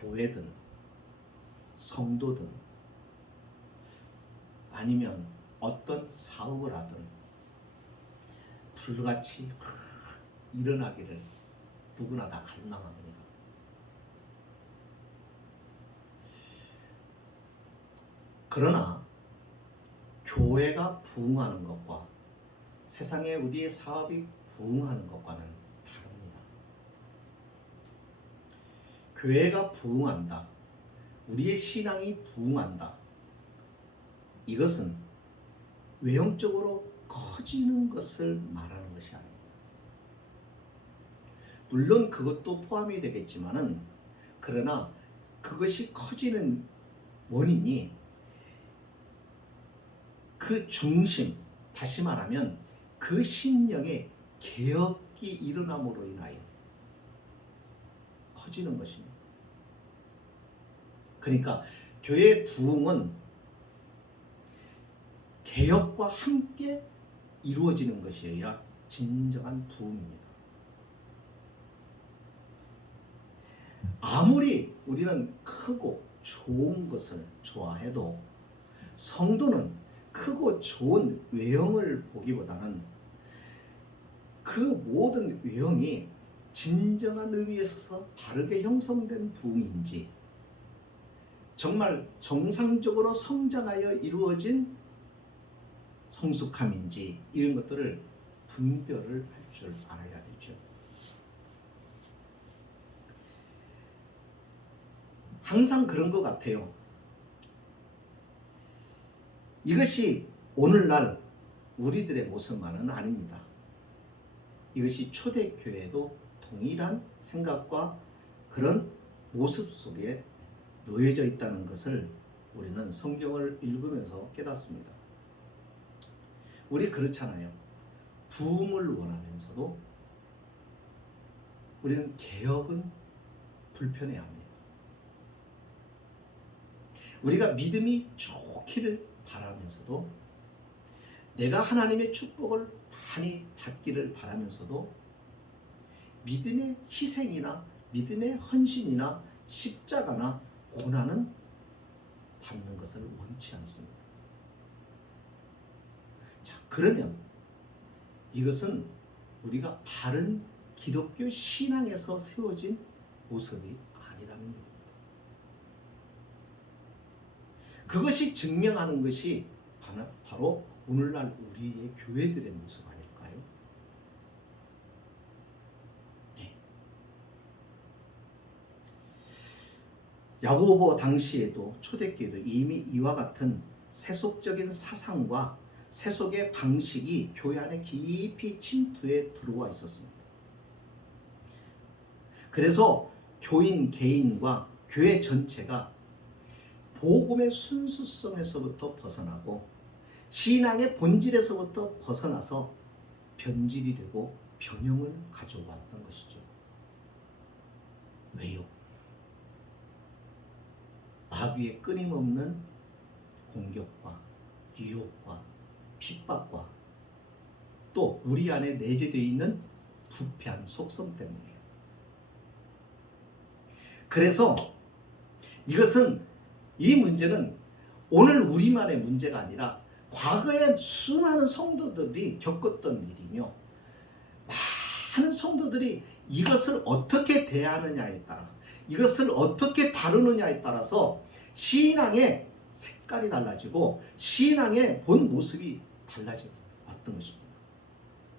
교회든 성도든 아니면 어떤 사업을 하든 불같이 확 일어나기를 누구나 다 갈망합니다. 그러나 교회가 부흥하는 것과 세상에 우리의 사업이 부흥하는 것과는 다릅니다. 교회가 부흥한다. 우리의 신앙이 부흥한다. 이것은 외형적으로 커지는 것을 말하는 것이 아닙니다. 물론 그것도 포함이 되겠지만은 그러나 그것이 커지는 원인이 그 중심, 다시 말하면 그 심령의 개혁이 일어남으로 인하여 커지는 것입니다. 그러니까 교회의 부흥은 개혁과 함께 이루어지는 것이어야 진정한 부흥입니다. 아무리 우리는 크고 좋은 것을 좋아해도 성도는 크고 좋은 외형을 보기보다는 그 모든 외형이 진정한 의미에 있어서 바르게 형성된 부흥인지 정말 정상적으로 성장하여 이루어진 성숙함인지 이런 것들을 분별을 할 줄 알아야 되죠. 항상 그런 것 같아요. 이것이 오늘날 우리들의 모습만은 아닙니다. 이것이 초대교회도 동일한 생각과 그런 모습 속에 놓여져 있다는 것을 우리는 성경을 읽으면서 깨닫습니다. 우리 그렇잖아요. 부흥을 원하면서도 우리는 개혁은 불편해합니다. 우리가 믿음이 좋기를 바라면서도 내가 하나님의 축복을 많이 받기를 바라면서도 믿음의 희생이나 믿음의 헌신이나 십자가나 고난은 받는 것을 원치 않습니다. 자, 그러면 이것은 우리가 바른 기독교 신앙에서 세워진 모습이 아니라는 얘기입니다. 그것이 증명하는 것이 바로 오늘날 우리의 교회들의 모습 아닐까요? 네. 야고보 당시에도 초대교회도 이미 이와 같은 세속적인 사상과 세속의 방식이 교회 안에 깊이 침투해 들어와 있었습니다. 그래서 교인 개인과 교회 전체가 복음의 순수성에서부터 벗어나고 신앙의 본질에서부터 벗어나서 변질이 되고 변형을 가져왔던 것이죠. 왜요? 마귀의 끊임없는 공격과 유혹과 핍박과 또 우리 안에 내재되어 있는 부패한 속성 때문이에요. 그래서 이 문제는 오늘 우리만의 문제가 아니라 과거에 수많은 성도들이 겪었던 일이며 많은 성도들이 이것을 어떻게 대하느냐에 따라 이것을 어떻게 다루느냐에 따라서 신앙의 색깔이 달라지고 신앙의 본 모습이 달라져 왔던 것입니다.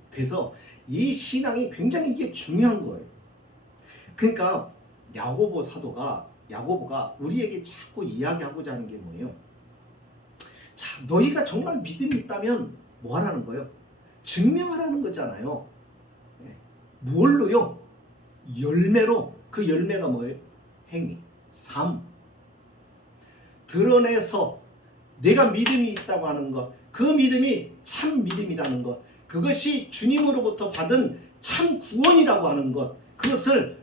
그래서 이 신앙이 굉장히 이게 중요한 거예요. 그러니까 야고보가 우리에게 자꾸 이야기하고자 하는 게 뭐예요? 자, 너희가 정말 믿음이 있다면 뭐 하라는 거예요? 증명하라는 거잖아요. 네. 무엇로요? 열매로. 그 열매가 뭐예요? 행위, 삶. 드러내서 내가 믿음이 있다고 하는 것, 그 믿음이 참 믿음이라는 것, 그것이 주님으로부터 받은 참 구원이라고 하는 것, 그것을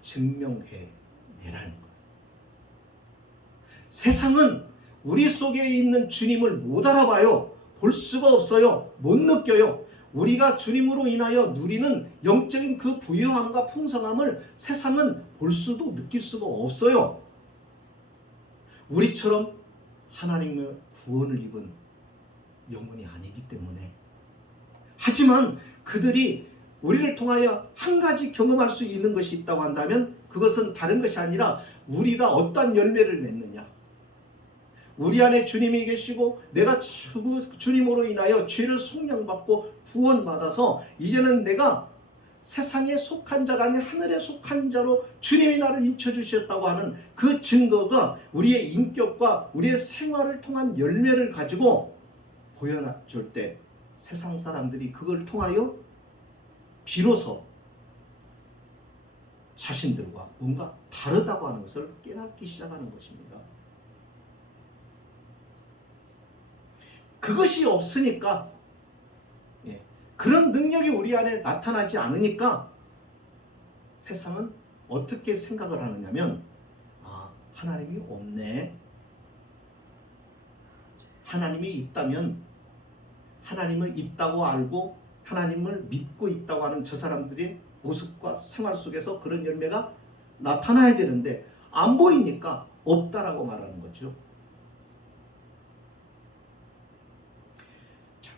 증명해 내라는 것. 세상은 우리 속에 있는 주님을 못 알아봐요. 볼 수가 없어요. 못 느껴요. 우리가 주님으로 인하여 누리는 영적인 그 부유함과 풍성함을 세상은 볼 수도 느낄 수가 없어요. 우리처럼 하나님의 구원을 입은 영혼이 아니기 때문에. 하지만 그들이 우리를 통하여 한 가지 경험할 수 있는 것이 있다고 한다면 그것은 다른 것이 아니라 우리가 어떠한 열매를 맺느냐. 우리 안에 주님이 계시고 내가 주님으로 인하여 죄를 속량받고 구원받아서 이제는 내가 세상에 속한 자가 아닌 하늘에 속한 자로 주님이 나를 인쳐주셨다고 하는 그 증거가 우리의 인격과 우리의 생활을 통한 열매를 가지고 보여줄 때 세상 사람들이 그걸 통하여 비로소 자신들과 뭔가 다르다고 하는 것을 깨닫기 시작하는 것입니다. 그것이 없으니까, 그런 능력이 우리 안에 나타나지 않으니까 세상은 어떻게 생각을 하느냐면, 하나님이 없네. 하나님이 있다면, 하나님을 있다고 알고 하나님을 믿고 있다고 하는 저 사람들의 모습과 생활 속에서 그런 열매가 나타나야 되는데 안 보이니까 없다라고 말하는 거죠.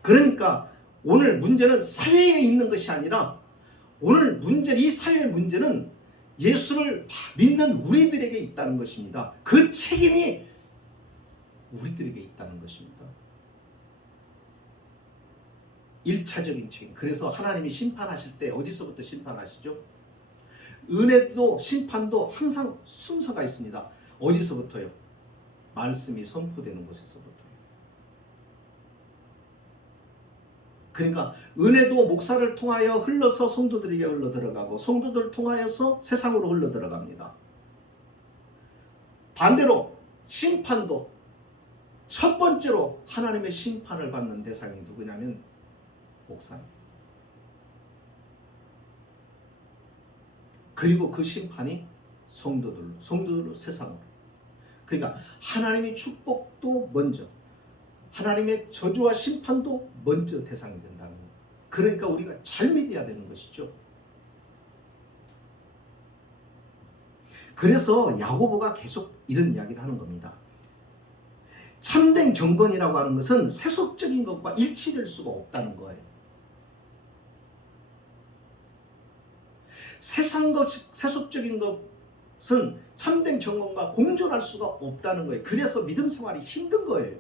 그러니까 오늘 문제는 사회에 있는 것이 아니라 오늘 이 사회의 문제는 예수를 믿는 우리들에게 있다는 것입니다. 그 책임이 우리들에게 있다는 것입니다. 1차적인 책임. 그래서 하나님이 심판하실 때 어디서부터 심판하시죠? 은혜도 심판도 항상 순서가 있습니다. 어디서부터요? 말씀이 선포되는 곳에서부터요. 그러니까 은혜도 목사를 통하여 흘러서 성도들에게 흘러들어가고 성도들을 통하여서 세상으로 흘러들어갑니다. 반대로 심판도 첫 번째로 하나님의 심판을 받는 대상이 누구냐면 목사님. 그리고 그 심판이 성도들로 세상으로. 그러니까 하나님의 축복도 먼저, 하나님의 저주와 심판도 먼저 대상이 된다는 거예요. 그러니까 우리가 잘 믿어야 되는 것이죠. 그래서 야고보가 계속 이런 이야기를 하는 겁니다. 참된 경건이라고 하는 것은 세속적인 것과 일치될 수가 없다는 거예요. 세속적인 것은 참된 경건과 공존할 수가 없다는 거예요. 그래서 믿음 생활이 힘든 거예요.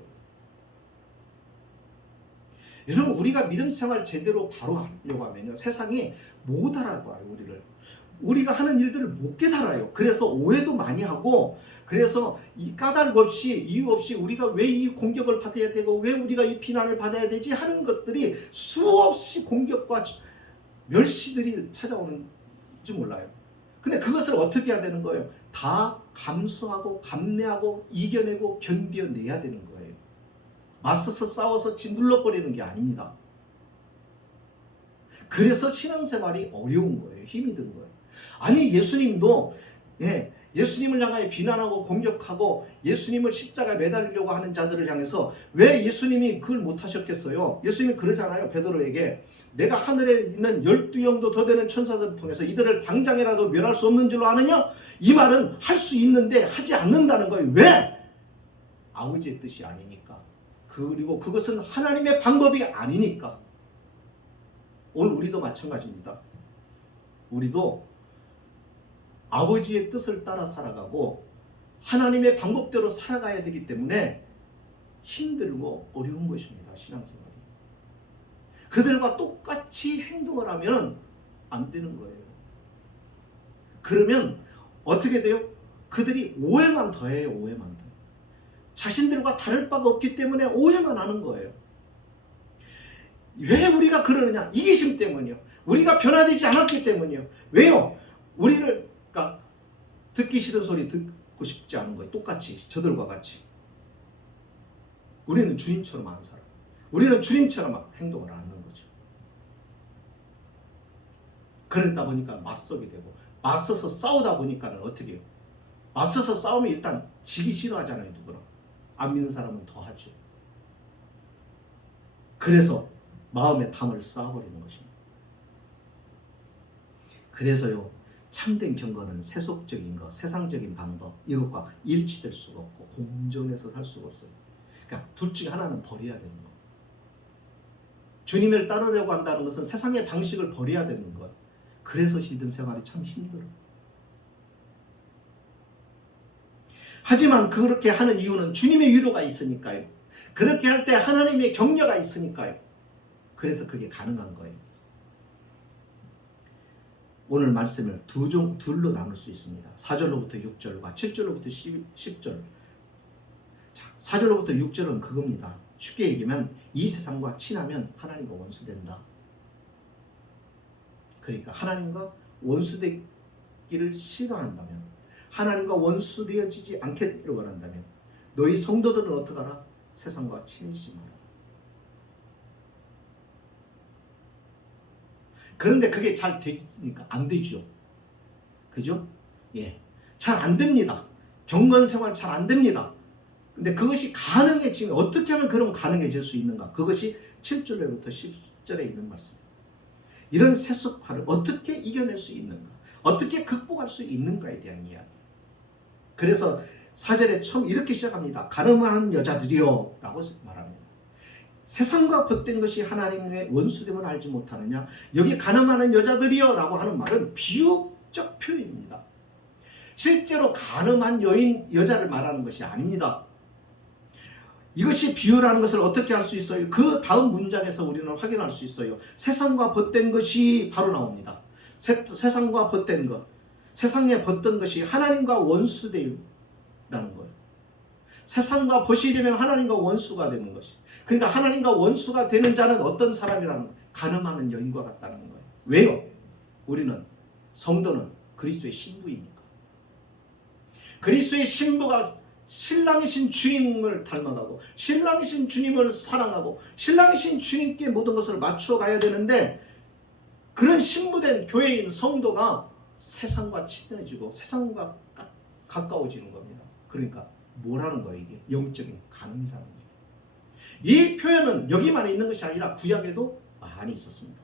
여러분, 우리가 믿음 생활 제대로 바로 하려고 하면요, 세상이 못 알아봐요. 우리가 하는 일들을 못 깨달아요. 그래서 오해도 많이 하고, 그래서 이 까닭 없이 이유 없이 우리가 왜 이 공격을 받아야 되고 왜 우리가 이 비난을 받아야 되지 하는 것들이 수없이 공격과 멸시들이 찾아오는지 몰라요. 근데 그것을 어떻게 해야 되는 거예요? 다 감수하고 감내하고 이겨내고 견뎌내야 되는 거예요. 맞서서 싸워서 짓눌러버리는 게 아닙니다. 그래서 신앙생활이 어려운 거예요. 힘이 든 거예요. 아니, 예수님도 예수님을 향하여 비난하고 공격하고 예수님을 십자가에 매달리려고 하는 자들을 향해서 왜 예수님이 그걸 못하셨겠어요? 예수님이 그러잖아요. 베드로에게 내가 하늘에 있는 12영도 더 되는 천사들을 통해서 이들을 당장이라도 멸할 수 없는 줄로 아느냐? 이 말은 할 수 있는데 하지 않는다는 거예요. 왜? 아버지의 뜻이 아니니까. 그리고 그것은 하나님의 방법이 아니니까. 오늘 우리도 마찬가지입니다. 우리도 아버지의 뜻을 따라 살아가고 하나님의 방법대로 살아가야 되기 때문에 힘들고 어려운 것입니다. 신앙생활이. 그들과 똑같이 행동을 하면 안 되는 거예요. 그러면 어떻게 돼요? 그들이 오해만 더해요. 오해만 더. 자신들과 다를 바가 없기 때문에 오해만 하는 거예요. 왜 우리가 그러느냐? 이기심 때문이요. 우리가 변화되지 않았기 때문이요. 왜요? 우리를 듣기 싫은 소리 듣고 싶지 않은 거예요. 똑같이 저들과 같이. 우리는 주님처럼 안 살아. 우리는 주님처럼 행동을 안 하는 거죠. 그러다 보니까 맞서게 되고 맞서서 싸우다 보니까는 어떻게 해요? 맞서서 싸우면 일단 지기 싫어하잖아요. 누구나. 안 믿는 사람은 더 하죠. 그래서 마음의 탐을 쌓아버리는 것입니다. 그래서요, 참된 경건은 세속적인 것, 세상적인 방법 이것과 일치될 수가 없고 공존해서 살 수가 없어요. 그러니까 둘 중에 하나는 버려야 되는 거예요. 주님을 따르려고 한다는 것은 세상의 방식을 버려야 되는 거예요. 그래서 믿음 생활이 참 힘들어요. 하지만 그렇게 하는 이유는 주님의 위로가 있으니까요. 그렇게 할 때 하나님의 격려가 있으니까요. 그래서 그게 가능한 거예요. 오늘 말씀을 둘로 나눌 수 있습니다. 4절로부터 6절과 7절로부터 10절. 자, 4절로부터 6절은 그겁니다. 쉽게 얘기하면 이 세상과 친하면 하나님과 원수된다. 그러니까 하나님과 원수되기를 싫어한다면, 하나님과 원수되어지지 않기를 원한다면 너희 성도들은 어떡하라? 세상과 친해지지 마라. 그런데 그게 잘 되니까 안 되죠. 그죠? 예. 잘 안 됩니다. 경건 생활 잘 안 됩니다. 근데 그것이 가능해지면 어떻게 하면 그럼 가능해질 수 있는가? 그것이 7절부터 10절에 있는 말씀입니다. 이런 세속화를 어떻게 이겨낼 수 있는가? 어떻게 극복할 수 있는가에 대한 이야기. 그래서 4절에 처음 이렇게 시작합니다. 가늠하는 여자들이여 라고 말합니다. 세상과 벗된 것이 하나님의 원수됨을 알지 못하느냐? 여기 가늠하는 여자들이여 라고 하는 말은 비유적 표현입니다. 실제로 가늠한 여자를 말하는 것이 아닙니다. 이것이 비유라는 것을 어떻게 할 수 있어요? 그 다음 문장에서 우리는 확인할 수 있어요. 세상과 벗된 것이 바로 나옵니다. 세상과 벗된 것. 세상에 벗던 것이 하나님과 원수된다는 거예요. 세상과 벗이려면 하나님과 원수가 되는 것이. 그러니까 하나님과 원수가 되는 자는 어떤 사람이라는 거예요? 가늠하는 여인과 같다는 거예요. 왜요? 우리는 성도는 그리스도의 신부이니까. 그리스도의 신부가 신랑이신 주님을 닮아가고 신랑이신 주님을 사랑하고 신랑이신 주님께 모든 것을 맞추어 가야 되는데, 그런 신부된 교회인 성도가 세상과 친해지고 세상과 가까워지는 겁니다. 그러니까 뭐라는 거예요? 이게 영적인 가늠이라는 거예요. 이 표현은 여기만 있는 것이 아니라 구약에도 많이 있었습니다.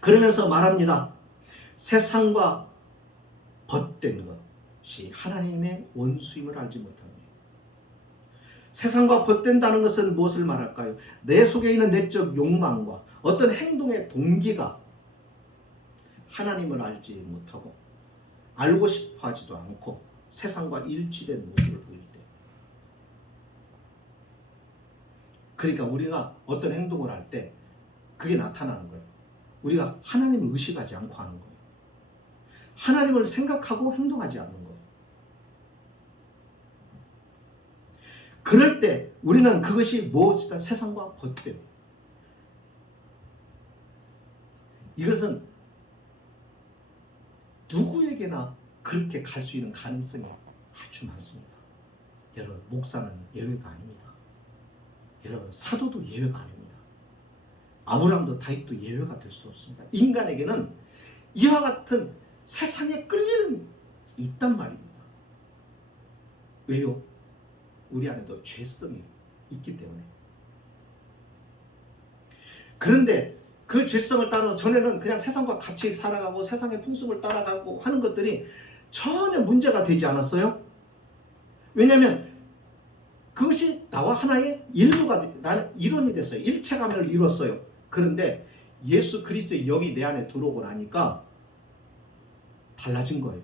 그러면서 말합니다. 세상과 벗된 것이 하나님의 원수임을 알지 못하는 거예요. 세상과 벗된다는 것은 무엇을 말할까요? 내 속에 있는 내적 욕망과 어떤 행동의 동기가 하나님을 알지 못하고 알고 싶어 하지도 않고 세상과 일치된 모습을 보일 때, 그러니까 우리가 어떤 행동을 할 때 그게 나타나는 거예요. 우리가 하나님을 의식하지 않고 하는 거예요. 하나님을 생각하고 행동하지 않는 거예요. 그럴 때 우리는 그것이 무엇이다? 세상과 벗됨. 이것은 누구에게나 그렇게 갈 수 있는 가능성이 아주 많습니다. 여러분, 목사는 예외가 아닙니다. 여러분, 사도도 예외가 아닙니다. 아브라함도 다윗도 예외가 될 수 없습니다. 인간에게는 이와 같은 세상에 끌리는 있단 말입니다. 왜요? 우리 안에도 죄성이 있기 때문에. 그런데 그 죄성을 따라서 전에는 그냥 세상과 같이 살아가고 세상의 풍습을 따라가고 하는 것들이 전혀 문제가 되지 않았어요. 왜냐하면 그것이 나와 하나의 일원이 됐어요. 일체감을 이뤘어요. 그런데 예수 그리스도의 영이 내 안에 들어오고 나니까 달라진 거예요.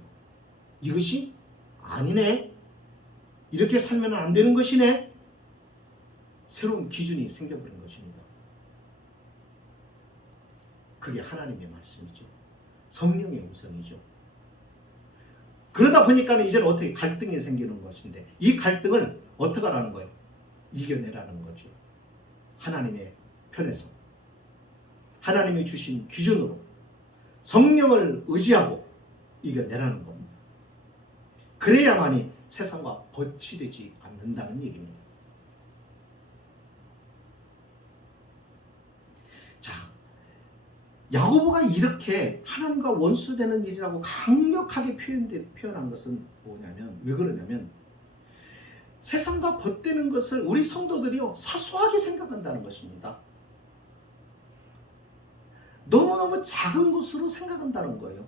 이것이 아니네. 이렇게 살면 안 되는 것이네. 새로운 기준이 생겨버린 것입니다. 그게 하나님의 말씀이죠. 성령의 음성이죠. 그러다 보니까 이제는 어떻게 갈등이 생기는 것인데, 이 갈등을 어떻게 하라는 거예요? 이겨내라는 거죠. 하나님의 편에서 하나님이 주신 기준으로 성령을 의지하고 이겨내라는 겁니다. 그래야만이 세상과 거치되지 않는다는 얘기입니다. 자, 야고보가 이렇게 하나님과 원수되는 일이라고 강력하게 표현한 것은 뭐냐면, 왜 그러냐면 세상과 벗되는 것을 우리 성도들이요 사소하게 생각한다는 것입니다. 너무너무 작은 것으로 생각한다는 거예요.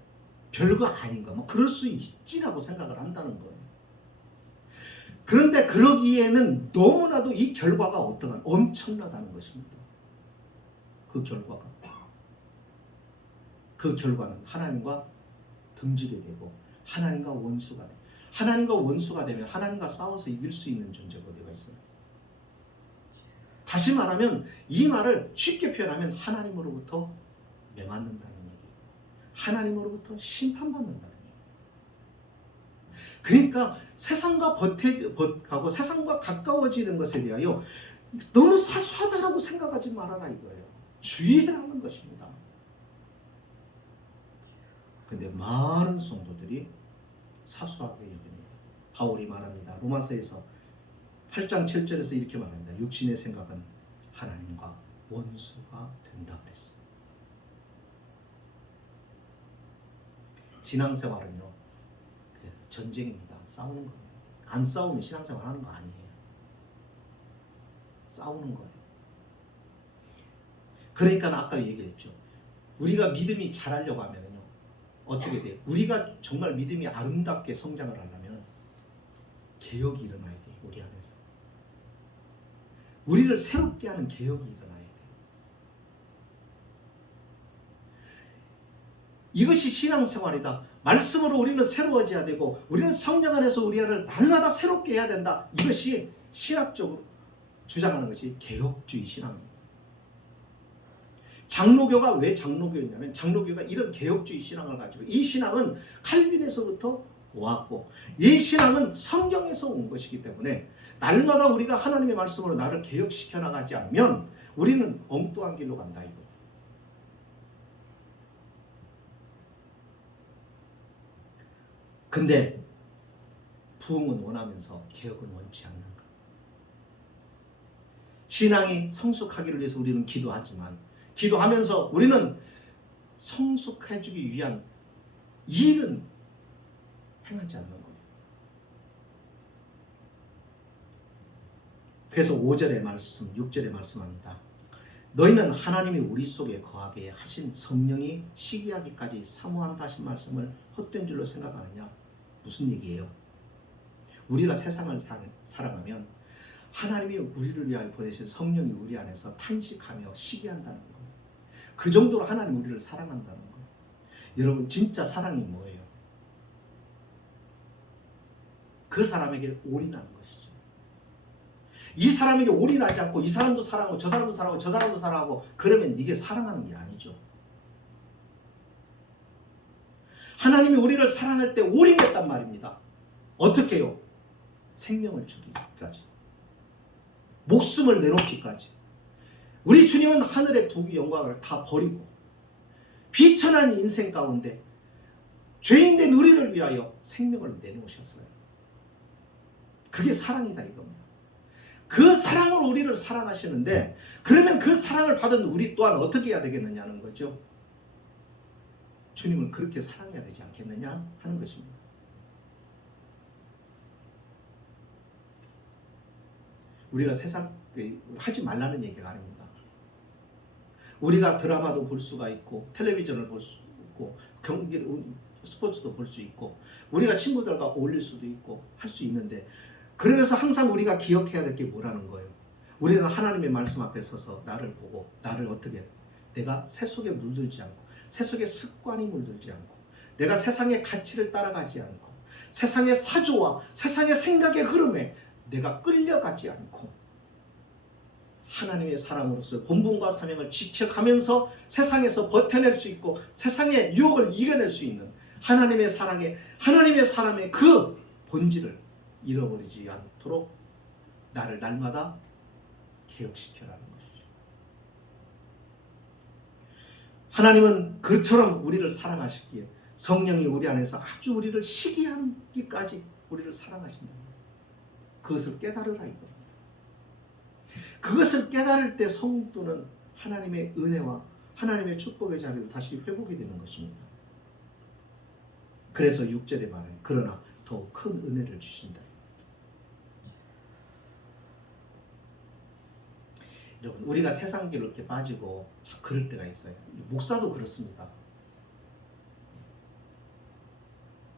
별거 아닌가, 뭐 그럴 수 있지라고 생각을 한다는 거예요. 그런데 그러기에는 너무나도 이 결과가 어떠한 엄청나다는 것입니다. 그 결과는 하나님과 등지게 되고 하나님과 원수가 돼. 하나님과 원수가 되면 하나님과 싸워서 이길 수 있는 존재가 어디가 있어요? 다시 말하면 이 말을 쉽게 표현하면 하나님으로부터 매맞는다는 얘기예요. 하나님으로부터 심판받는다는 얘기예요. 그러니까 세상과 가고 세상과 가까워지는 것에 대하여 너무 사소하다라고 생각하지 말아라 이거예요. 주의해라는 것입니다. 근데 많은 성도들이 사소하게 여깁니다. 바울이 말합니다. 로마서에서 8장 7절에서 이렇게 말합니다. 육신의 생각은 하나님과 원수가 된다 그랬습니다. 신앙생활은요, 전쟁입니다. 싸우는 거예요. 안 싸우면 신앙생활 하는 거 아니에요. 싸우는 거예요. 그러니까 아까 얘기했죠. 우리가 믿음이 자라려고 하면요, 어떻게 돼요? 우리가 정말 믿음이 아름답게 성장을 하려면 개혁이 일어나야 돼요. 우리 안에서. 우리를 새롭게 하는 개혁이 일어나야 돼요. 이것이 신앙생활이다. 말씀으로 우리는 새로워져야 되고 우리는 성령 안에서 우리 안을 날마다 새롭게 해야 된다. 이것이 신학적으로 주장하는 것이 개혁주의 신앙입니다. 장로교가 왜 장로교였냐면 장로교가 이런 개혁주의 신앙을 가지고, 이 신앙은 칼빈에서부터 왔고 이 신앙은 성경에서 온 것이기 때문에 날마다 우리가 하나님의 말씀으로 나를 개혁시켜 나가지 않으면 우리는 엉뚱한 길로 간다 이거. 근데 부흥은 원하면서 개혁은 원치 않는 것. 신앙이 성숙하기를 위해서 우리는 기도하지만 기도하면서 우리는 성숙해지기 위한 일은 행하지 않는 거예요. 그래서 5절의 말씀, 6절의 말씀합니다. 너희는 하나님이 우리 속에 거하게 하신 성령이 시기하기까지 사모한다 하신 말씀을 헛된 줄로 생각하느냐? 무슨 얘기예요? 우리가 세상을 살아가면 하나님이 우리를 위하여 보내신 성령이 우리 안에서 탄식하며 시기한다는 거예요. 그 정도로 하나님 우리를 사랑한다는 거예요. 여러분, 진짜 사랑이 뭐예요? 그 사람에게 올인하는 것이죠. 이 사람에게 올인하지 않고 이 사람도 사랑하고 저 사람도 사랑하고 저 사람도 사랑하고 그러면 이게 사랑하는 게 아니죠. 하나님이 우리를 사랑할 때 올인했단 말입니다. 어떻게 해요? 생명을 주기까지, 목숨을 내놓기까지. 우리 주님은 하늘의 부귀 영광을 다 버리고 비천한 인생 가운데 죄인된 우리를 위하여 생명을 내놓으셨어요. 그게 사랑이다 이겁니다. 그 사랑으로 우리를 사랑하시는데, 그러면 그 사랑을 받은 우리 또한 어떻게 해야 되겠느냐는 거죠. 주님을 그렇게 사랑해야 되지 않겠느냐 하는 것입니다. 우리가 세상 하지 말라는 얘기가 아닙니다. 우리가 드라마도 볼 수가 있고 텔레비전을 볼 수 있고 경기 스포츠도 볼 수 있고 우리가 친구들과 어울릴 수도 있고 할 수 있는데, 그러면서 항상 우리가 기억해야 될 게 뭐라는 거예요. 우리는 하나님의 말씀 앞에 서서 나를 보고 나를 어떻게, 내가 세속에 물들지 않고 세속의 습관이 물들지 않고 내가 세상의 가치를 따라가지 않고 세상의 사조와 세상의 생각의 흐름에 내가 끌려가지 않고 하나님의 사람으로서 본분과 사명을 지켜가면서 세상에서 버텨낼 수 있고 세상의 유혹을 이겨낼 수 있는 하나님의 사랑의, 하나님의 사람의 그 본질을 잃어버리지 않도록 나를 날마다 개혁시켜라는 것이죠. 하나님은 그처럼 우리를 사랑하시기에 성령이 우리 안에서 아주 우리를 시기하기까지 우리를 사랑하신다. 그것을 깨달으라 이겁니다. 그것을 깨달을 때 성도는 하나님의 은혜와 하나님의 축복의 자리로 다시 회복이 되는 것입니다. 그래서 6절에 말해요. 그러나 더 큰 은혜를 주신다. 여러분 우리가 세상 길로 이렇게 빠지고 참 그럴 때가 있어요. 목사도 그렇습니다.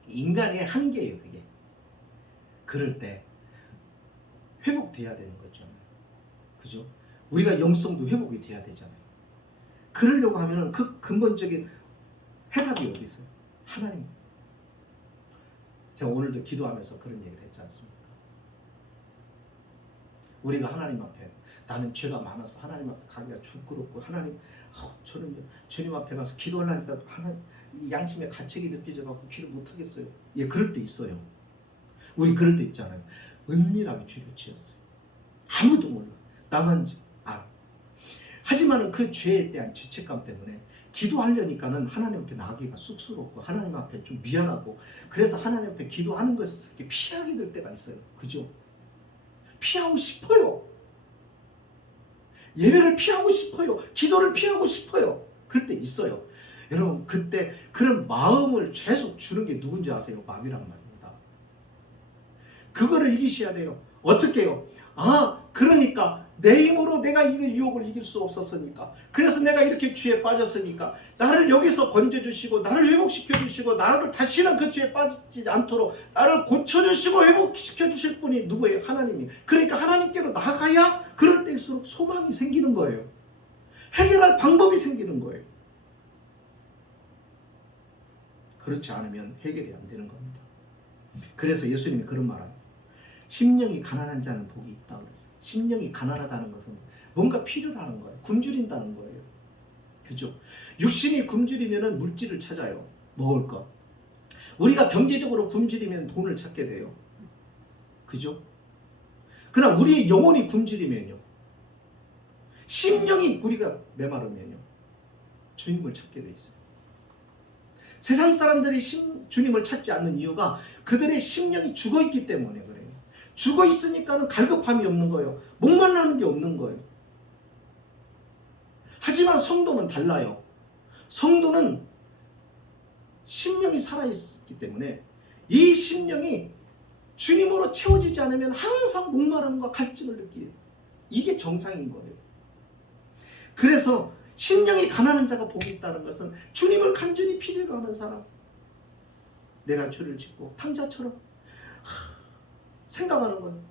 인간의 한계예요 그게. 그럴 때 회복돼야 되는 거죠. 그죠? 우리가 영성도 회복이 돼야 되잖아요. 그러려고 하면은 그 근본적인 해답이 어디 있어요? 하나님. 제가 오늘도 기도하면서 그런 얘기를 했지 않습니까? 우리가 하나님 앞에 나는 죄가 많아서 하나님 앞에 가기가 부끄럽고 하나님 저는 주님 앞에 가서 기도하려니까 하나님 이 양심의 가책이 느껴져 갖고 기도 못 하겠어요. 예, 그럴 때 있어요. 우리 그럴 때 있잖아요. 은밀하게 죄를 지었어요. 아무도 몰라. 나만 하지만은 그 죄에 대한 죄책감 때문에 기도하려니까는 하나님 앞에 나가기가 쑥스럽고 하나님 앞에 좀 미안하고 그래서 하나님 앞에 기도하는 것을 이렇게 피하게 될 때가 있어요. 그죠? 피하고 싶어요. 예배를 피하고 싶어요. 기도를 피하고 싶어요. 그럴 때 있어요. 여러분 그때 그런 마음을 계속 주는 게 누군지 아세요? 마귀란 말입니다. 그거를 이기셔야 돼요. 어떻게 해요? 그러니까 내 힘으로 내가 이 유혹을 이길 수 없었으니까 그래서 내가 이렇게 죄에 빠졌으니까 나를 여기서 건져주시고 나를 회복시켜주시고 나를 다시는 그 죄에 빠지지 않도록 나를 고쳐주시고 회복시켜주실 분이 누구예요? 하나님이. 그러니까 하나님께로 나아가야 그럴 때일수록 소망이 생기는 거예요. 해결할 방법이 생기는 거예요. 그렇지 않으면 해결이 안 되는 겁니다. 그래서 예수님이 그런 말합니다. 심령이 가난한 자는 복이 있다 그랬어요. 심령이 가난하다는 것은 뭔가 필요로 하는 거예요. 굶주린다는 거예요. 그죠? 육신이 굶주리면 물질을 찾아요. 먹을 것. 우리가 경제적으로 굶주리면 돈을 찾게 돼요. 그죠? 그러나 우리의 영혼이 굶주리면요. 심령이 우리가 메마르면요. 주님을 찾게 돼 있어요. 세상 사람들이 주님을 찾지 않는 이유가 그들의 심령이 죽어있기 때문에 그래요. 죽어있으니까 갈급함이 없는 거예요. 목말라는 게 없는 거예요. 하지만 성도는 달라요. 성도는 심령이 살아있기 때문에 이 심령이 주님으로 채워지지 않으면 항상 목마름과 갈증을 느끼요. 이게 정상인 거예요. 그래서 심령이 가난한 자가 복이 있다는 것은 주님을 간절히 필요로 하는 사람. 내가 죄를 짓고 탕자처럼 생각하는 거예요.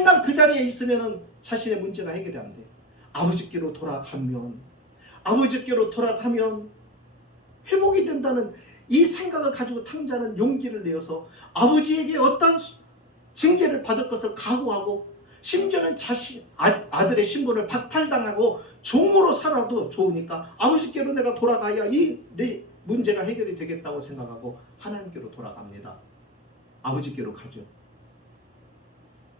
맨날 그 자리에 있으면 자신의 문제가 해결이 안 돼. 아버지께로 돌아가면 회복이 된다는 이 생각을 가지고 탕자는 용기를 내어서 아버지에게 어떤 징계를 받을 것을 각오하고 심지어는 아들의 신분을 박탈당하고 종으로 살아도 좋으니까 아버지께로 내가 돌아가야 내 문제가 해결이 되겠다고 생각하고 하나님께로 돌아갑니다. 아버지께로 가죠.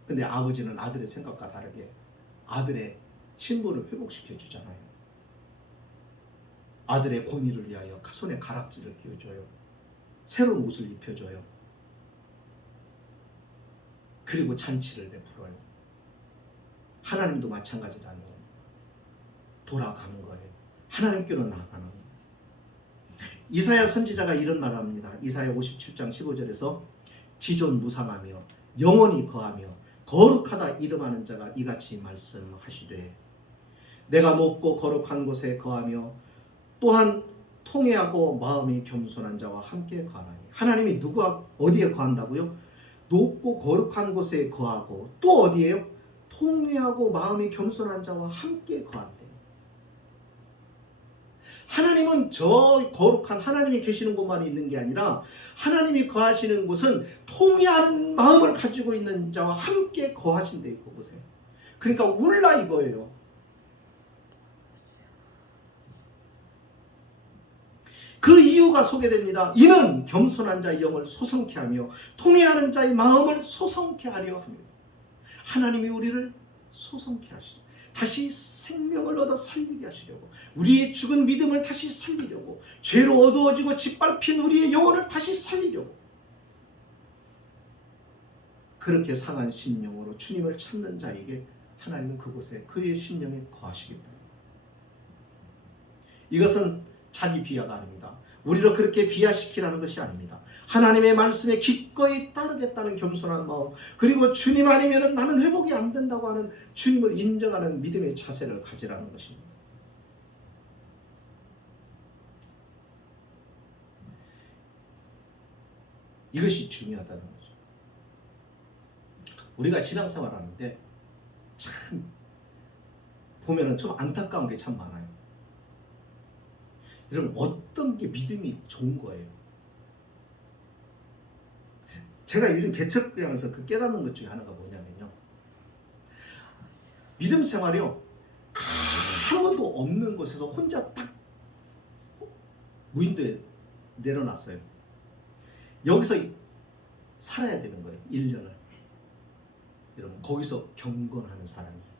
근데 아버지는 아들의 생각과 다르게 아들의 신분을 회복시켜 주잖아요. 아들의 권위를 위하여 손에 가락지를 끼워줘요. 새로운 옷을 입혀줘요. 그리고 잔치를 베풀어요. 하나님도 마찬가지라는 겁니다. 돌아가는 거예요. 하나님께로 나아가는 거예요. 이사야 선지자가 이런 말을 합니다. 이사야 57장 15절에서 지존무상하며 영원히 거하며 거룩하다 이름하는 자가 이같이 말씀하시되 내가 높고 거룩한 곳에 거하며 또한 통회하고 마음이 겸손한 자와 함께 거하나니. 하나님이 누구와 어디에 거한다고요? 높고 거룩한 곳에 거하고 또 어디에요? 통회하고 마음이 겸손한 자와 함께 거한대요. 하나님은 저 거룩한 하나님이 계시는 곳만 있는 게 아니라 하나님이 거하시는 곳은 통회하는 마음을 가지고 있는 자와 함께 거하신대요. 보세요. 그러니까 울라 이거예요. 그 이유가 소개됩니다. 이는 겸손한 자의 영을 소성케 하며 통회하는 자의 마음을 소성케 하려 합니다. 하나님이 우리를 소성케 하시죠. 다시 생명을 얻어 살리게 하시려고, 우리의 죽은 믿음을 다시 살리려고, 죄로 어두워지고 짓밟힌 우리의 영혼을 다시 살리려고, 그렇게 상한 심령으로 주님을 찾는 자에게 하나님은 그곳에 그의 심령에 거하시겠다. 이것은 자기 비하가 아닙니다. 우리를 그렇게 비하시키라는 것이 아닙니다. 하나님의 말씀에 기꺼이 따르겠다는 겸손한 마음, 그리고 주님 아니면 나는 회복이 안 된다고 하는 주님을 인정하는 믿음의 자세를 가지라는 것입니다. 이것이 중요하다는 거죠. 우리가 신앙생활 하는데 참 보면은 좀 안타까운 게 참 많아요. 여러분, 어떤 게 믿음이 좋은 거예요? 제가 요즘 개척교회에서 그 깨닫는 것 중에 하나가 뭐냐면요, 믿음 생활이요, 아무도 없는 곳에서 혼자 딱 무인도에 내려놨어요. 여기서 살아야 되는 거예요. 1년을. 여러분, 거기서 경건하는 사람이에요.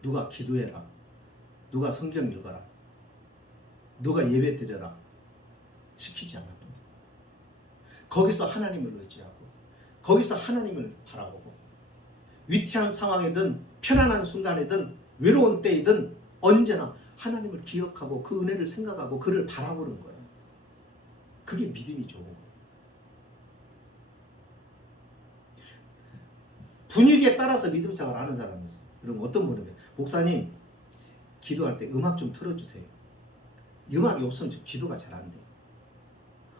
누가 기도해라, 누가 성경 읽어라, 누가 예배 드려라 시키지 않아도 거기서 하나님을 의지하고 거기서 하나님을 바라보고 위태한 상황이든 편안한 순간이든 외로운 때이든 언제나 하나님을 기억하고 그 은혜를 생각하고 그를 바라보는 거예요. 그게 믿음이 좋은 거예요. 분위기에 따라서 믿음 생활을 하는 사람이 있어요. 그럼 어떤 분이면, 목사님 기도할 때 음악 좀 틀어주세요. 음악이 없으면 기도가 잘 안 돼요.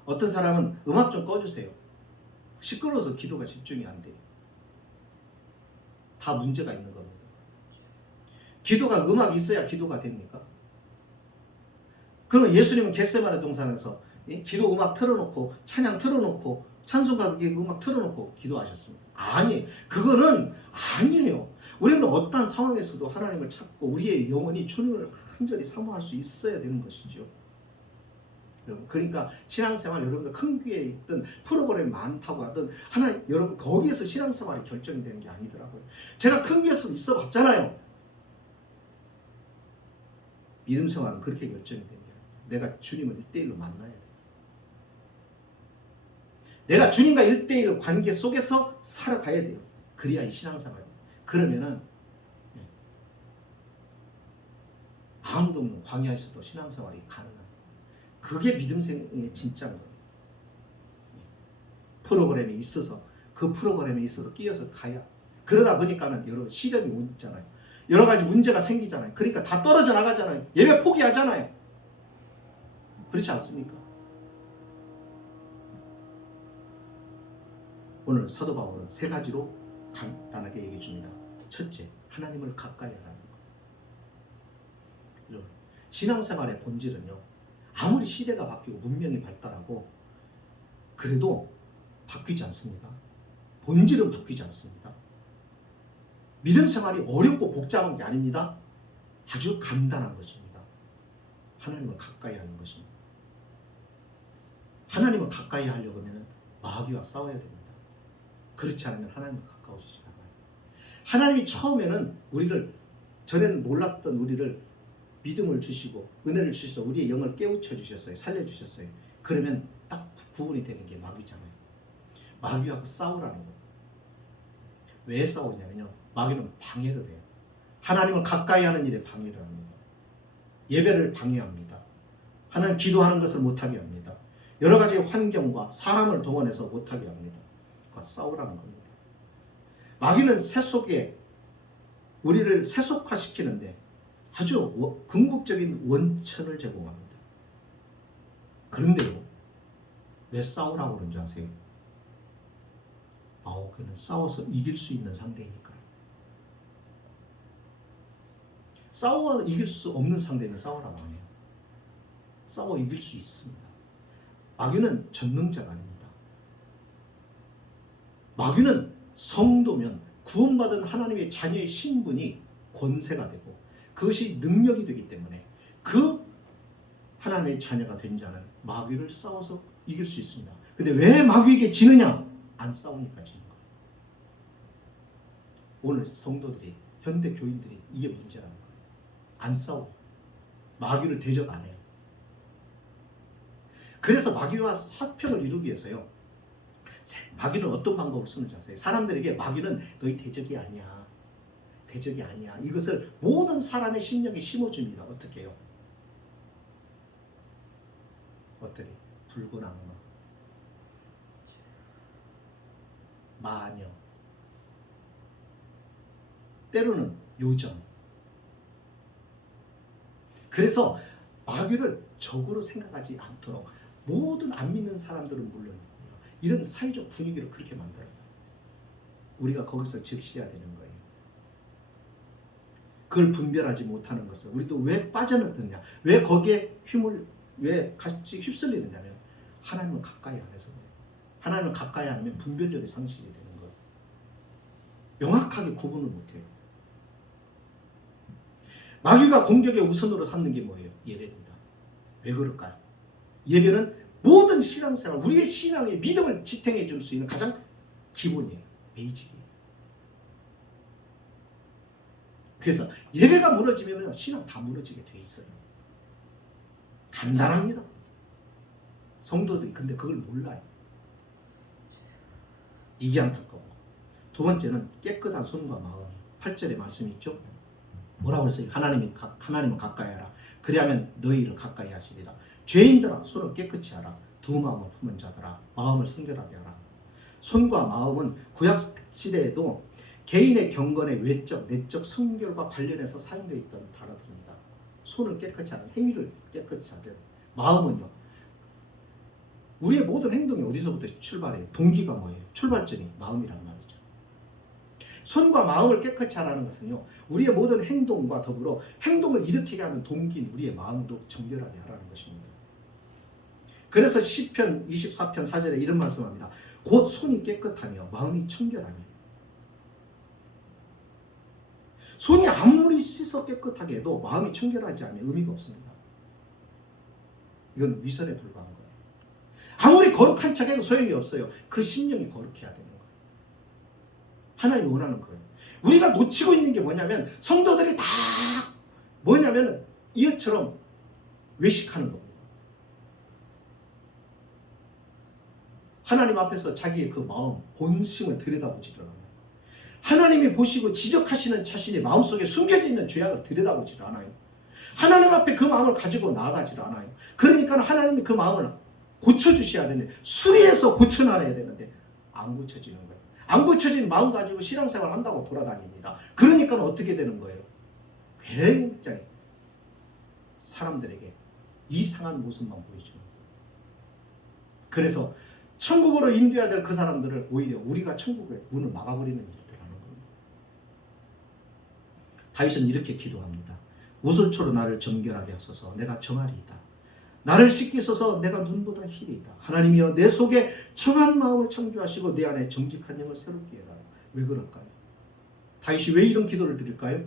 어떤 사람은 음악 좀 꺼주세요. 시끄러워서 기도가 집중이 안 돼요. 다 문제가 있는 겁니다. 기도가 음악이 있어야 기도가 됩니까? 그러면 예수님은 겟세마네 동산에서 기도 음악 틀어놓고 찬양 틀어놓고 찬송가 음악 틀어놓고 기도하셨습니다. 아니, 그거는 아니에요. 우리는 어떠한 상황에서도 하나님을 찾고 우리의 영혼이 주님을 간절히 사모할 수 있어야 되는 것이죠. 여러분, 그러니까 신앙생활, 여러분들 큰 교회에 있든 프로그램이 많다고 하든 하나님, 여러분 거기에서 신앙생활이 결정이 되는 게 아니더라고요. 제가 큰 교회에서 있어 봤잖아요. 믿음 생활은 그렇게 결정이 됩니다. 내가 주님을 1대1로 만나야 돼요. 내가 주님과 1대1 관계 속에서 살아가야 돼요. 그래야 이 신앙생활이. 그러면은 아무도 없는 광야에서도 신앙생활이 가능한 거예요. 그게 믿음생의 진짜인 거예요. 프로그램이 있어서 그 프로그램에 있어서 끼어서 가야. 그러다 보니까는 여러 시련이 오잖아요. 여러 가지 문제가 생기잖아요. 그러니까 다 떨어져 나가잖아요. 예배 포기하잖아요. 그렇지 않습니까? 오늘 사도 바울은 3가지로 간단하게 얘기해 줍니다. 첫째, 하나님을 가까이 하라는 것. 여러분, 신앙생활의 본질은요, 아무리 시대가 바뀌고 문명이 발달하고 그래도 바뀌지 않습니다. 본질은 바뀌지 않습니다. 믿음 생활이 어렵고 복잡한 게 아닙니다. 아주 간단한 것입니다. 하나님을 가까이 하는 것입니다. 하나님을 가까이 하려고 하면 마귀와 싸워야 됩니다. 그렇지 않으면 하나님을 가까워지지 않아요. 하나님이 처음에는 우리를, 전에는 몰랐던 우리를 믿음을 주시고 은혜를 주셔서 우리의 영을 깨우쳐 주셨어요. 살려주셨어요. 그러면 딱 구분이 되는 게 마귀잖아요. 마귀하고 싸우라는 거예요. 왜 싸우냐면요, 마귀는 방해를 해요. 하나님을 가까이 하는 일에 방해를 합니다. 예배를 방해합니다. 하나님 기도하는 것을 못하게 합니다. 여러 가지 환경과 사람을 동원해서 못하게 합니다. 그러니까 싸우라는 겁니다. 마귀는 세속에 우리를 세속화시키는데 아주 궁극적인 원천을 제공합니다. 그런데요, 왜 싸우라고 그러는 줄 아세요? 그는 싸워서 이길 수 있는 상대니까요. 싸워 이길 수 없는 상대는 싸우라고 안 해요. 싸워 이길 수 있습니다. 마귀는 전능자가 아닙니다. 마귀는 성도면 구원받은 하나님의 자녀의 신분이 권세가 되고 그것이 능력이 되기 때문에 그 하나님의 자녀가 된 자는 마귀를 싸워서 이길 수 있습니다. 근데 왜 마귀에게 지느냐? 안 싸우니까 지는 거예요. 오늘 성도들이, 현대 교인들이 이게 문제라는 거예요. 안 싸워. 마귀를 대적 안 해요. 그래서 마귀와 화평을 이루기 위해서요, 마귀는 어떤 방법을 쓰는지 아세요? 사람들에게 마귀는 너희 대적이 아니야. 대적이 아니야. 이것을 모든 사람의 심령에 심어줍니다. 어떻게 해요? 어떻게? 붉은 악마, 마녀, 때로는 요정. 그래서 마귀를 적으로 생각하지 않도록 모든 안 믿는 사람들은 물론 이런 사회적 분위기를 그렇게 만들어요. 우리가 거기서 적시해야 되는 거예요. 그걸 분별하지 못하는 것은 우리도 왜 빠져들었냐, 왜 거기에 왜 같이 휩쓸리느냐면 하나님을 가까이 안 해서 그래요. 하나님을 가까이 안 하면 분별력이 상실이 되는 거예요. 명확하게 구분을 못해요. 마귀가 공격의 우선으로 삼는 게 뭐예요? 예배입니다. 왜 그럴까요? 예배는 모든 신앙생활, 우리의 신앙의 믿음을 지탱해 줄 수 있는 가장 기본이에요. 베이직이에요. 그래서 예배가 무너지면 신앙 다 무너지게 돼 있어요. 간단합니다. 성도들이 근데 그걸 몰라요. 이게 안타까워. 두 번째는 깨끗한 손과 마음. 8절에 말씀이 있죠. 뭐라고 했어요? 하나님을 가까이 하라. 그리하면 너희를 가까이 하시리라. 죄인들아 손을 깨끗이 하라. 두 마음을 품은 자들아 마음을 성결하게 하라. 손과 마음은 구약 시대에도 개인의 경건의 외적, 내적 성결과 관련해서 사용되어 있던 단어들입니다. 손을 깨끗이 하는 행위를 깨끗이 하게. 마음은요. 우리의 모든 행동이 어디서부터 출발해요? 동기가 뭐예요? 출발점이 마음이란 말이죠. 손과 마음을 깨끗이 하라는 것은요. 우리의 모든 행동과 더불어 행동을 일으키게 하는 동기인 우리의 마음도 정결하게 하라는 것입니다. 그래서 시편 24편 4절에 이런 말씀합니다. 곧 손이 깨끗하며 마음이 청결하며. 손이 아무리 씻어 깨끗하게 해도 마음이 청결하지 않으면 의미가 없습니다. 이건 위선에 불과한 거예요. 아무리 거룩한 척해도 소용이 없어요. 그 심령이 거룩해야 되는 거예요. 하나님이 원하는 거예요. 우리가 놓치고 있는 게 뭐냐면 성도들이 다 뭐냐면 이것처럼 외식하는 겁니다. 하나님 앞에서 자기의 그 마음, 본심을 들여다보지를 않아요. 하나님이 보시고 지적하시는 자신의 마음속에 숨겨져 있는 죄악을 들여다보지를 않아요. 하나님 앞에 그 마음을 가지고 나아가지를 않아요. 그러니까 하나님이 그 마음을 고쳐주셔야 되는데 수리해서 고쳐놔야 되는데 안 고쳐지는 거예요. 안 고쳐진 마음 가지고 신앙생활 한다고 돌아다닙니다. 그러니까 어떻게 되는 거예요? 굉장히 사람들에게 이상한 모습만 보여주는 거예요. 그래서 천국으로 인도해야 될 그 사람들을 오히려 우리가 천국의 문을 막아버리는 일들 하는 겁니다. 다윗은 이렇게 기도합니다. 우슬초로 나를 정결하게 하소서. 내가 정하리이다. 나를 씻기소서. 내가 눈보다 희리이다. 하나님이여 내 속에 정한 마음을 창조하시고 내 안에 정직한 영을 새롭게 해달라. 왜 그럴까요? 다윗이 왜 이런 기도를 드릴까요?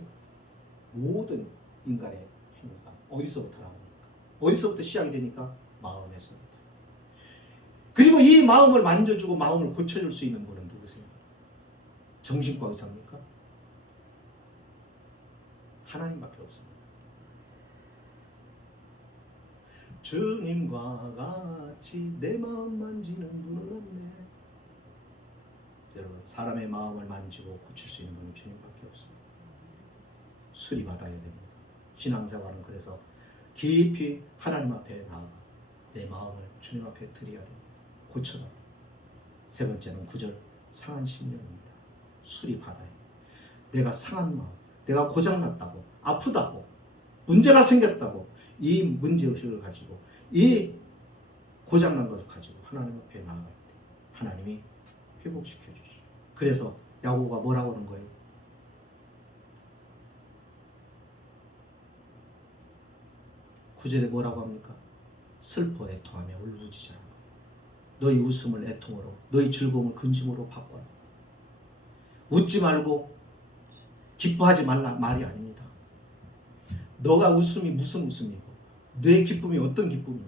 모든 인간의 행위가 어디서부터 나옵니까? 어디서부터 시작이 되니까? 마음에서부터. 그리고 이 마음을 만져주고 마음을 고쳐줄 수 있는 분은 누구세요? 정신과 의사입니까? 하나님밖에 없습니다. 주님과 같이 내 마음 만지는 분은 없네. 여러분 사람의 마음을 만지고 고칠 수 있는 분은 주님밖에 없습니다. 수리받아야 됩니다. 신앙생활은 그래서 깊이 하나님 앞에 나아가 내 마음을 주님 앞에 드려야 됩니다. 고쳐라. 세 번째는 9절 상한 심령입니다. 수리받아야. 내가 상한 마음, 내가 고장났다고, 아프다고, 문제가 생겼다고 이 문제의식을 가지고 이 고장난 것을 가지고 하나님 앞에 나아갈 때 하나님이 회복시켜 주시죠. 그래서 야고보가 뭐라고 하는 거예요? 구절에 뭐라고 합니까? 슬퍼 애통하며 울부짖으라. 너희 웃음을 애통으로, 너희 즐거움을 근심으로 바꿔라. 웃지 말고 기뻐하지 말라 말이 아닙니다. 너가 웃음이 무슨 웃음이고 내 기쁨이 어떤 기쁨이냐.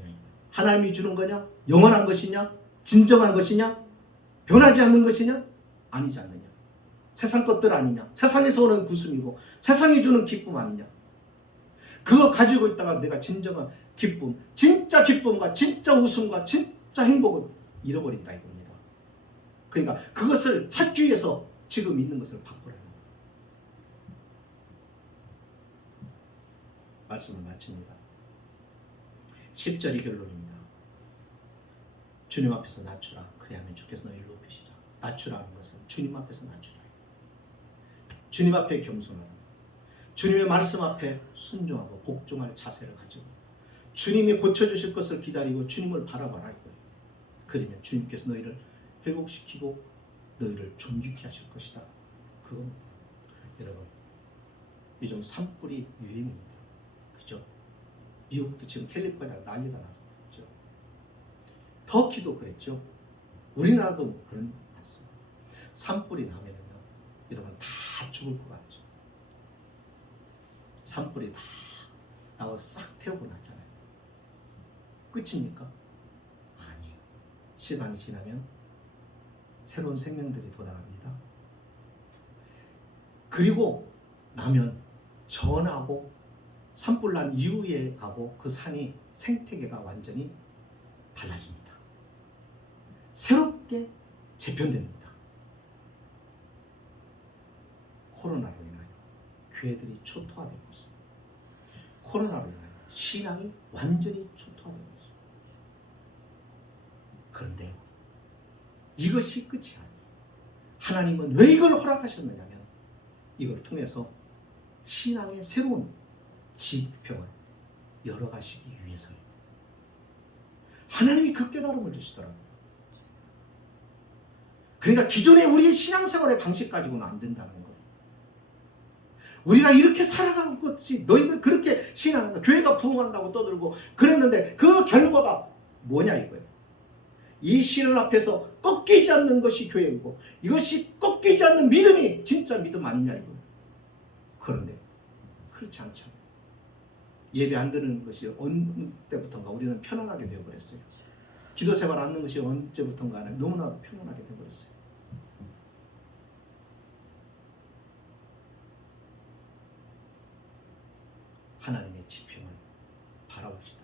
하나님이 주는 거냐? 영원한 것이냐? 진정한 것이냐? 변하지 않는 것이냐? 아니지 않느냐. 세상 것들 아니냐. 세상에서 오는 웃음이고 세상이 주는 기쁨 아니냐. 그거 가지고 있다가 내가 진정한 기쁨, 진짜 기쁨과 진짜 웃음과 진짜 행복을 잃어버린다 이겁니다. 그러니까 그것을 찾기 위해서 지금 있는 것을 바꾸라는 거예요. 말씀을 마칩니다. 10절이 결론입니다. 주님 앞에서 낮추라. 그리하면 주께서 너희를 높이시라. 낮추라는 것은 주님 앞에서 낮추라. 주님 앞에 겸손하라. 주님의 말씀 앞에 순종하고 복종할 자세를 가지고 주님이 고쳐주실 것을 기다리고 주님을 바라봐라 이거예요. 그러면 주님께서 너희를 회복시키고 너희를 존귀케 하실 것이다. 그건 여러분 요즘 산불이 유행입니다. 그죠? 미국도 지금 캘리포니아가 난리가 났었죠. 터키도 그랬죠. 우리나라도 그런 맞습니다. 산불이 나면은요, 여러분 다 죽을 것 같죠. 산불이 다 나와 싹 태우고 나잖아요. 끝입니까? 아니에요. 시간이 지나면 새로운 생명들이 돋아납니다. 그리고 나면 전하고 산불 난 이후에 하고 그 산이 생태계가 완전히 달라집니다. 새롭게 재편됩니다. 코로나로 인하여 교회들이 초토화되고 있습니다. 코로나로 인하여 신앙이 완전히 초토화되고 있습니다. 그런데요, 이것이 끝이 아니에요. 하나님은 왜 이걸 허락하셨느냐면 이걸 통해서 신앙의 새로운 지평을 열어가시기 위해서입니다. 하나님이 그 깨달음을 주시더라고요. 그러니까 기존의 우리의 신앙생활의 방식 가지고는 안 된다는 거예요. 우리가 이렇게 살아가는 것이 너희들 그렇게 신앙한다, 교회가 부흥한다고 떠들고 그랬는데 그 결과가 뭐냐 이거예요. 이 신을 앞에서 꺾이지 않는 것이 교회이고 이것이 꺾이지 않는 믿음이 진짜 믿음 아니냐 이거예요. 그런데 그렇지 않죠. 예배 안 드는 것이 어느 때부터인가 우리는 편안하게 되어버렸어요. 기도 생활 안 하는 것이 언제부턴가 너무나 편안하게 되어버렸어요. 하나님의 지평을 바라봅시다.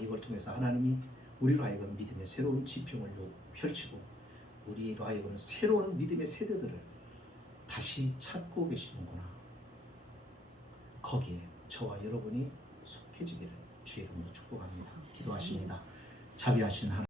이걸 통해서 하나님이 우리로 하여금 믿음의 새로운 지평을 펼치고 우리로 하여금 새로운 믿음의 세대들을 다시 찾고 계시는구나. 거기에 저와 여러분이 속해지기를 주의 이름으로 축복합니다. 기도하십니다. 자비하신 하나님.